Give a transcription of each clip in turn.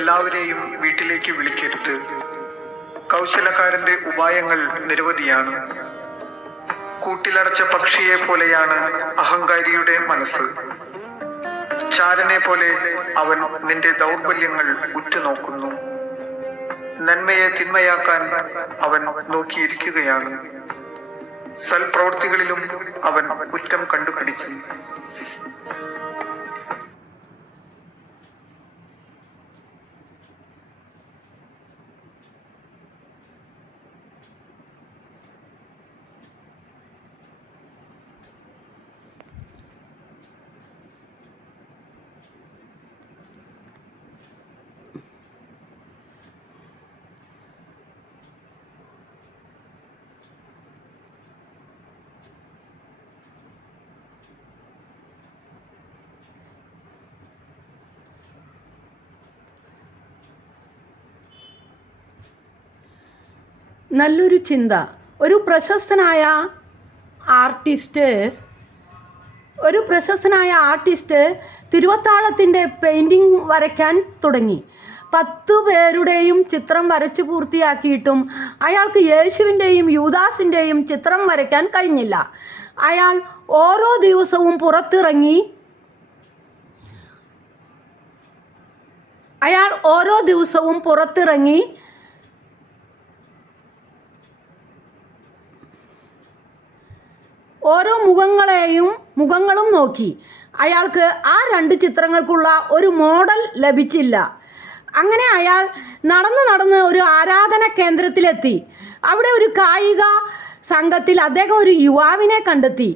എല്ലാവരെയും വീട്ടിലേക്ക് വിളിക്കരുത്. കൗശലക്കാരന്റെ ഉപായങ്ങൾ നിരവധിയാണ്. കൂട്ടിലടച്ച പക്ഷിയെ പോലെയാണ് അഹങ്കാരിയുടെ മനസ്സ്. ചാരനെ പോലെ അവൻ നിന്റെ ദൗർബല്യങ്ങൾ ഉറ്റുനോക്കുന്നു. നന്മയെ തിന്മയാക്കാൻ അവൻ നോക്കിയിരിക്കുകയാണ്. സൽപ്രവൃത്തികളിലും അവൻ കുറ്റം കണ്ടുപിടിക്കും നല്ലൊരു ചിന്ത. ഒരു പ്രശസ്തനായ ആർട്ടിസ്റ്റ് ഒരു പ്രശസ്തനായ ആർട്ടിസ്റ്റ് തിരുവത്താഴത്തിന്റെ പെയിന്റിങ് വരയ്ക്കാൻ തുടങ്ങി. പത്ത് പേരുടെയും ചിത്രം വരച്ചു പൂർത്തിയാക്കിയിട്ടും അയാൾക്ക് യേശുവിന്റെയും യൂദാസിന്റെയും ചിത്രം വരയ്ക്കാൻ കഴിഞ്ഞില്ല. അയാൾ ഓരോ ദിവസവും പുറത്തിറങ്ങി. അയാൾ ഓരോ ദിവസവും പുറത്തിറങ്ങി. ഓരോ മുഖങ്ങളെയും മുഖങ്ങളും നോക്കി. അയാൾക്ക് ആ രണ്ട് ചിത്രങ്ങൾക്കുള്ള ഒരു മോഡൽ ലഭിച്ചില്ല. അങ്ങനെ അയാൾ നടന്ന് നടന്ന് ഒരു ആരാധന കേന്ദ്രത്തിലെത്തി. അവിടെ ഒരു കായിക സംഘത്തിൽ അദ്ദേഹം ഒരു യുവാവിനെ കണ്ടെത്തി.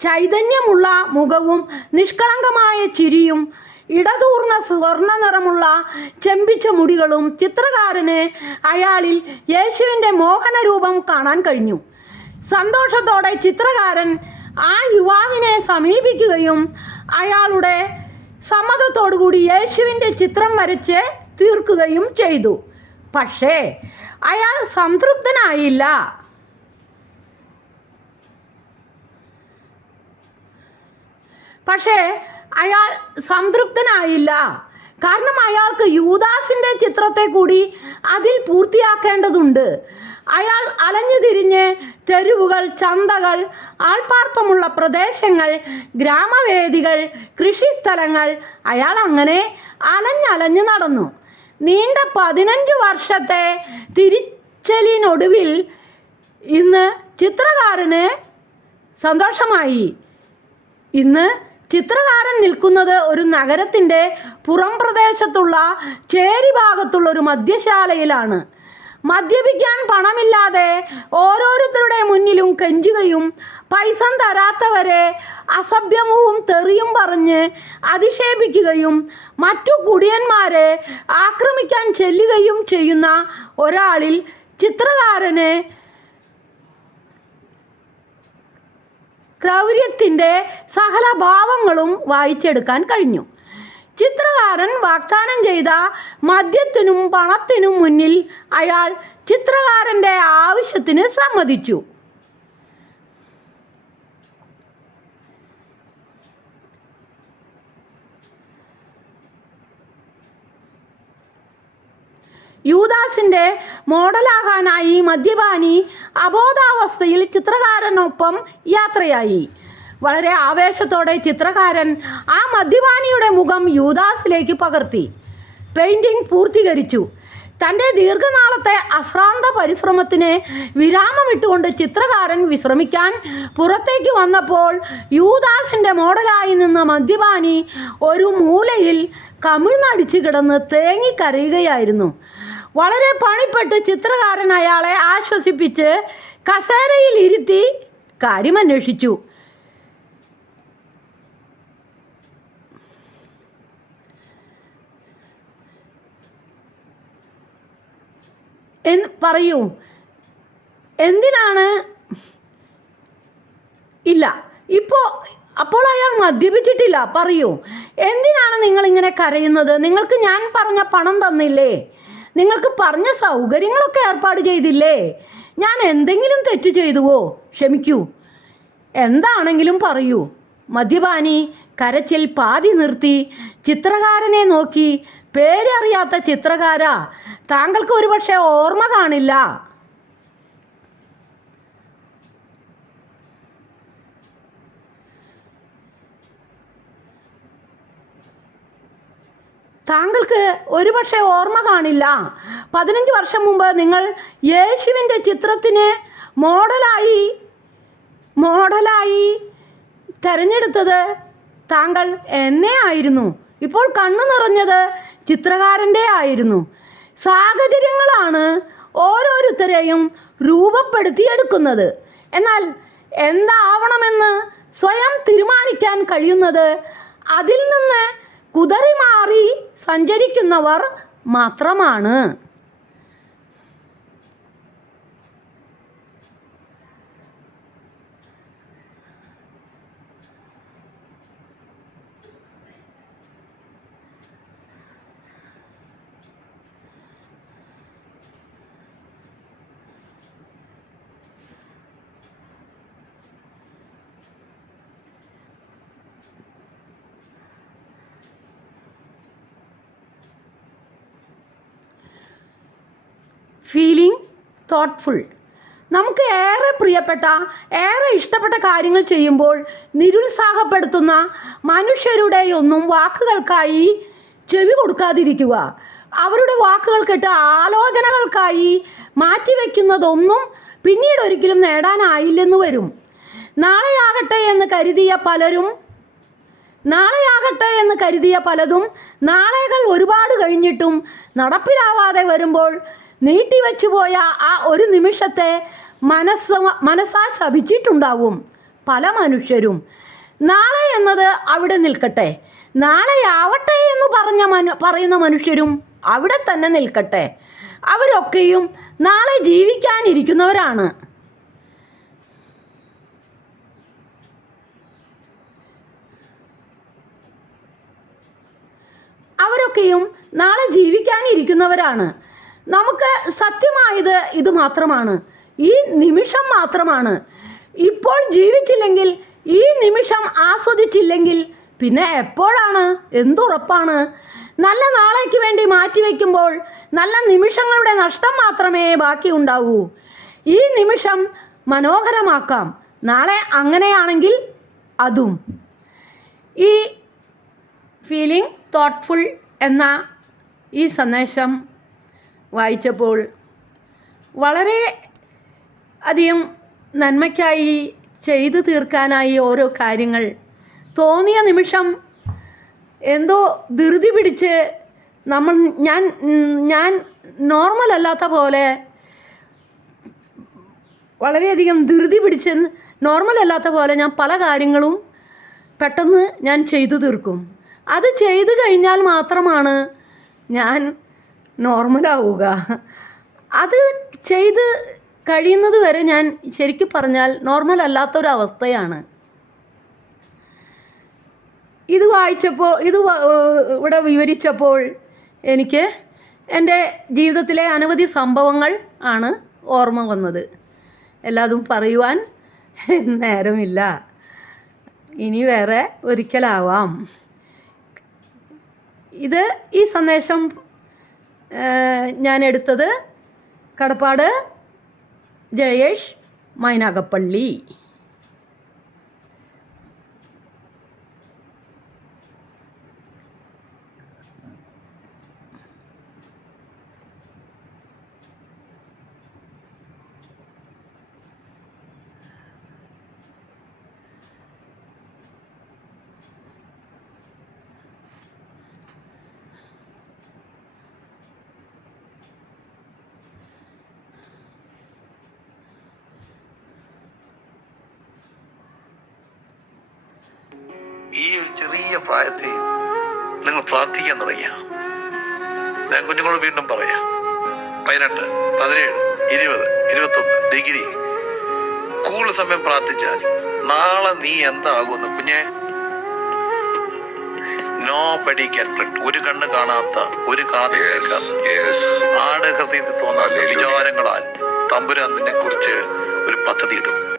ചൈതന്യമുള്ള മുഖവും നിഷ്കളങ്കമായ ചിരിയും ഇടതൂർന്ന സ്വർണ നിറമുള്ള ചെമ്പിച്ച മുടികളും ചിത്രകാരന് അയാളിൽ യേശുവിന്റെ മോഹനരൂപം കാണാൻ കഴിഞ്ഞു. സന്തോഷത്തോടെ ചിത്രകാരൻ ആ യുവാവിനെ സമീപിക്കുകയും അയാളുടെ സമ്മതത്തോടുകൂടി യേശുവിന്റെ ചിത്രം വരച്ച് തീർക്കുകയും ചെയ്തു. പക്ഷേ അയാൾ സംതൃപ്തനായില്ല. പക്ഷേ അയാൾ സംതൃപ്തനായില്ല. കാരണം അയാൾക്ക് യൂദാസിന്റെ ചിത്രത്തെ കൂടി അതിൽ പൂർത്തിയാക്കേണ്ടതുണ്ട്. അയാൾ അലഞ്ഞു തിരിഞ്ഞ് തെരുവുകൾ ചന്തകൾ ആൾപ്പാർപ്പമുള്ള പ്രദേശങ്ങൾ ഗ്രാമവേദികൾ കൃഷിസ്ഥലങ്ങൾ അയാൾ അങ്ങനെ അലഞ്ഞലഞ്ഞു നടന്നു. നീണ്ട പതിനഞ്ച് വർഷത്തെ തിരിച്ചലിനൊടുവിൽ ഇന്ന് ചിത്രകാരന് സന്തോഷമായി. ഇന്ന് ചിത്രകാരൻ നിൽക്കുന്നത് ഒരു നഗരത്തിന്റെ പുറം പ്രദേശത്തുള്ള ചേരി ഭാഗത്തുള്ള ഒരു മദ്യശാലയിലാണ്. മദ്യപിക്കാൻ പണമില്ലാതെ ഓരോരുത്തരുടെ മുന്നിലും കെഞ്ചുകയും പൈസ തരാത്തവരെ അസഭ്യവും തെറിയും പറഞ്ഞ് അധിക്ഷേപിക്കുകയും മറ്റു കുടിയന്മാരെ ആക്രമിക്കാൻ ചെല്ലുകയും ചെയ്യുന്ന ഒരാളിൽ ചിത്രകാരന് ക്രൗര്യത്തിന്റെ സകല ഭാവങ്ങളും വായിച്ചെടുക്കാൻ കഴിഞ്ഞു. ചിത്രകാരൻ വാഗ്ദാനം ചെയ്ത മദ്യത്തിനും പണത്തിനും മുന്നിൽ അയാൾ ചിത്രകാരന്റെ ആവശ്യത്തിന് സമ്മതിച്ചു. യൂദാസിന്റെ മോഡലാകാനായി മദ്യപാനി അബോധാവസ്ഥയിൽ ചിത്രകാരനൊപ്പം യാത്രയായി. വളരെ ആവേശത്തോടെ ചിത്രകാരൻ ആ മദ്യപാനിയുടെ മുഖം യൂദാസിലേക്ക് പകർത്തി. പെയിന്റിംഗ് പൂർത്തീകരിച്ചു. തന്റെ ദീർഘനാളത്തെ അശ്രാന്ത പരിശ്രമത്തിന് വിരാമമിട്ടുകൊണ്ട് ചിത്രകാരൻ വിശ്രമിക്കാൻ പുറത്തേക്ക് വന്നപ്പോൾ യൂദാസിന്റെ മോഡലായി നിന്ന മദ്യപാനി ഒരു മൂലയിൽ കമിഴ്ന്നടിച്ച് കിടന്ന് തേങ്ങിക്കരയുകയായിരുന്നു. വളരെ പണിപ്പെട്ട് ചിത്രകാരൻ അയാളെ ആശ്വസിപ്പിച്ച് കസേരയിൽ ഇരുത്തി കാര്യമന്വേഷിച്ചു. എന്ന് പറയൂ. എന്തിനാണ്? ഇല്ല. ഇപ്പോൾ അപ്പോൾ അയാൾ മദ്യപിച്ചിട്ടില്ല. പറയൂ. എന്തിനാണ് നിങ്ങൾ ഇങ്ങനെ കരയുന്നത്? നിങ്ങൾക്ക് ഞാൻ പറഞ്ഞ പണം തന്നില്ലേ? നിങ്ങൾക്ക് പറഞ്ഞ സൗകര്യങ്ങളൊക്കെ ഏർപ്പാട് ചെയ്തില്ലേ? ഞാൻ എന്തെങ്കിലും തെറ്റ് ചെയ്തുവോ? ക്ഷമിക്കൂ. എന്താണെങ്കിലും പറയൂ. മദ്യപാനി കരച്ചിൽ പാതി നിർത്തി ചിത്രകാരനെ നോക്കി പേരറിയാത്ത ചിത്രകാര. താങ്കൾക്ക് ഒരുപക്ഷെ ഓർമ്മ കാണില്ല. താങ്കൾക്ക് ഒരുപക്ഷെ ഓർമ്മ കാണില്ല. പതിനഞ്ച് വർഷം മുമ്പ് നിങ്ങൾ യേശുവിന്റെ ചിത്രത്തിന് മോഡലായി മോഡലായി തിരഞ്ഞെടുത്തത് താങ്കൾ എന്നെ ആയിരുന്നു. ഇപ്പോൾ കണ്ണു നിറഞ്ഞത് ചിത്രകാരന്റെ ആയിരുന്നു. സാഹചര്യങ്ങളാണ് ഓരോരുത്തരെയും രൂപപ്പെടുത്തിയെടുക്കുന്നത്. എന്നാൽ എന്താവണമെന്ന് സ്വയം തീരുമാനിക്കാൻ കഴിയുന്നത് അതിൽ നിന്ന് കുതറി മാറി സഞ്ചരിക്കുന്നവർ മാത്രമാണ്. ഫീലിംഗ് തോട്ട്ഫുൾ നമുക്ക് ഏറെ പ്രിയപ്പെട്ട ഏറെ ഇഷ്ടപ്പെട്ട കാര്യങ്ങൾ ചെയ്യുമ്പോൾ നിരുത്സാഹപ്പെടുത്തുന്ന മനുഷ്യരുടെയൊന്നും വാക്കുകൾക്കായി ചെവി കൊടുക്കാതിരിക്കുക. അവരുടെ വാക്കുകൾ കേട്ട് ആലോചനകൾക്കായി മാറ്റിവെക്കുന്നതൊന്നും പിന്നീട് ഒരിക്കലും നേടാനായില്ലെന്ന് വരും. നാളെയാകട്ടെ എന്ന് കരുതിയ പലരും നാളെയാകട്ടെ എന്ന് കരുതിയ പലതും നാളെകൾ ഒരുപാട് കഴിഞ്ഞിട്ടും നടപ്പിലാവാതെ വരുമ്പോൾ നീട്ടിവെച്ചു പോയ ആ ഒരു നിമിഷത്തെ മനസ്സ് മനസ്സാ ശപിച്ചിട്ടുണ്ടാവും പല മനുഷ്യരും. നാളെ എന്നത് അവിടെ നിൽക്കട്ടെ. നാളെയാവട്ടെ എന്ന് പറഞ്ഞ മനു പറയുന്ന മനുഷ്യരും അവിടെ തന്നെ നിൽക്കട്ടെ. അവരൊക്കെയും നാളെ ജീവിക്കാനിരിക്കുന്നവരാണ്. അവരൊക്കെയും നാളെ ജീവിക്കാനിരിക്കുന്നവരാണ്. നമുക്ക് സത്യമായത് ഇത് മാത്രമാണ്. ഈ നിമിഷം മാത്രമാണ്. ഇപ്പോൾ ജീവിച്ചില്ലെങ്കിൽ ഈ നിമിഷം ആസ്വദിച്ചില്ലെങ്കിൽ പിന്നെ എപ്പോഴാണ്? എന്തുറപ്പാണ്? നല്ല നാളേക്ക് വേണ്ടി മാറ്റിവെക്കുമ്പോൾ നല്ല നിമിഷങ്ങളുടെ നഷ്ടം മാത്രമേ ബാക്കി ഉണ്ടാവൂ. ഈ നിമിഷം മനോഹരമാക്കാം. നാളെ അങ്ങനെയാണെങ്കിൽ അതും. ഈ ഫീലിംഗ് തോട്ട്ഫുൾ എന്ന ഈ സന്ദേശം വായിച്ചപ്പോൾ വളരെ അധികം നന്മയ്ക്കായി ചെയ്തു തീർക്കാനായി ഓരോ കാര്യങ്ങൾ തോന്നിയ നിമിഷം എന്തോ ധൃതി പിടിച്ച് നമ്മൾ ഞാൻ ഞാൻ നോർമൽ അല്ലാത്ത പോലെ വളരെയധികം ധൃതി പിടിച്ച് നോർമൽ അല്ലാത്ത പോലെ ഞാൻ പല കാര്യങ്ങളും പെട്ടെന്ന് ഞാൻ ചെയ്തു തീർക്കും. അത് ചെയ്തു കഴിഞ്ഞാൽ മാത്രമാണ് ഞാൻ നോർമലാവുക. അത് ചെയ്ത് കഴിയുന്നത് വരെ ഞാൻ ശരിക്കും പറഞ്ഞാൽ നോർമൽ അല്ലാത്തൊരവസ്ഥയാണ് ഇത് വായിച്ചപ്പോൾ ഇത് ഇവിടെ വിവരിച്ചപ്പോൾ എനിക്ക് എന്റെ ജീവിതത്തിലെ അനവധി സംഭവങ്ങൾ ആണ് ഓർമ്മ വന്നത്. എല്ലാതും പറയുവാൻ നേരമില്ല. ഇനി വേറെ ഒരിക്കലാവാം. ഇത് ഈ സന്ദേശം ഞാൻ എടുത്തത് കടപ്പാട് ജയേഷ് മൈനാഗപ്പള്ളി ഈ ഒരു ചെറിയ പ്രായത്തിൽ നിങ്ങൾ പ്രാർത്ഥിക്കാൻ തുടങ്ങിയ. ഞാൻ കുഞ്ഞുങ്ങളോട് വീണ്ടും പറയാം. പതിനെട്ട് പതിനേഴ് ഇരുപത് ഇരുപത്തൊന്ന് ഡിഗ്രി. കൂടുതൽ സമയം പ്രാർത്ഥിച്ചാൽ നാളെ നീ എന്താകുമെന്ന് കുഞ്ഞെ നോ ബഡി ഒരു കണ്ണ് കാണാത്ത ഒരു കാത് കേൾക്കാത്ത ആട് ഹൃദയത്തിൽ തോന്നാത്ത വിചാരങ്ങളാൽ തമ്പുരാൻ നിന്നെ കുറിച്ച് ഒരു പദ്ധതി ഇടും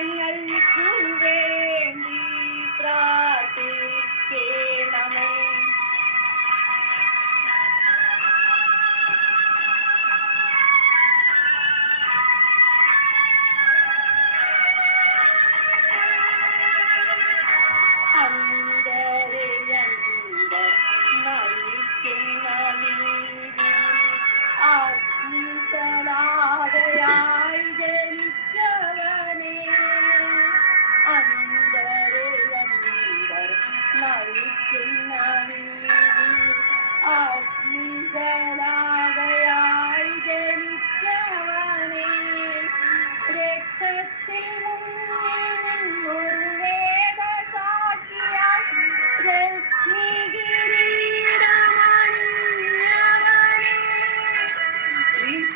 மனங்கள் கூவேண்டி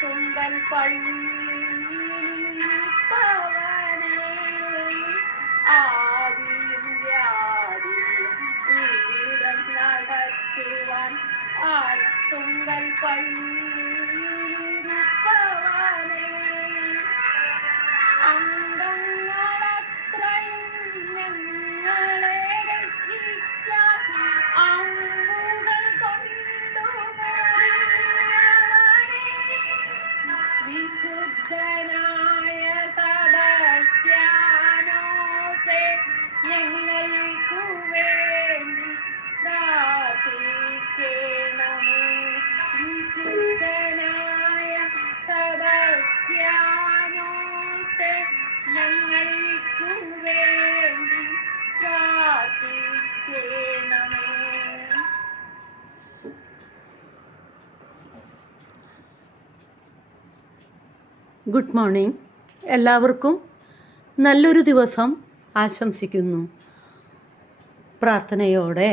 சுந்தல் பள்ளி பவனே ஆ. Good morning. എല്ലാവർക്കും നല്ലൊരു ദിവസം ആശംസിക്കുന്നു. പ്രാർത്ഥനയോടെ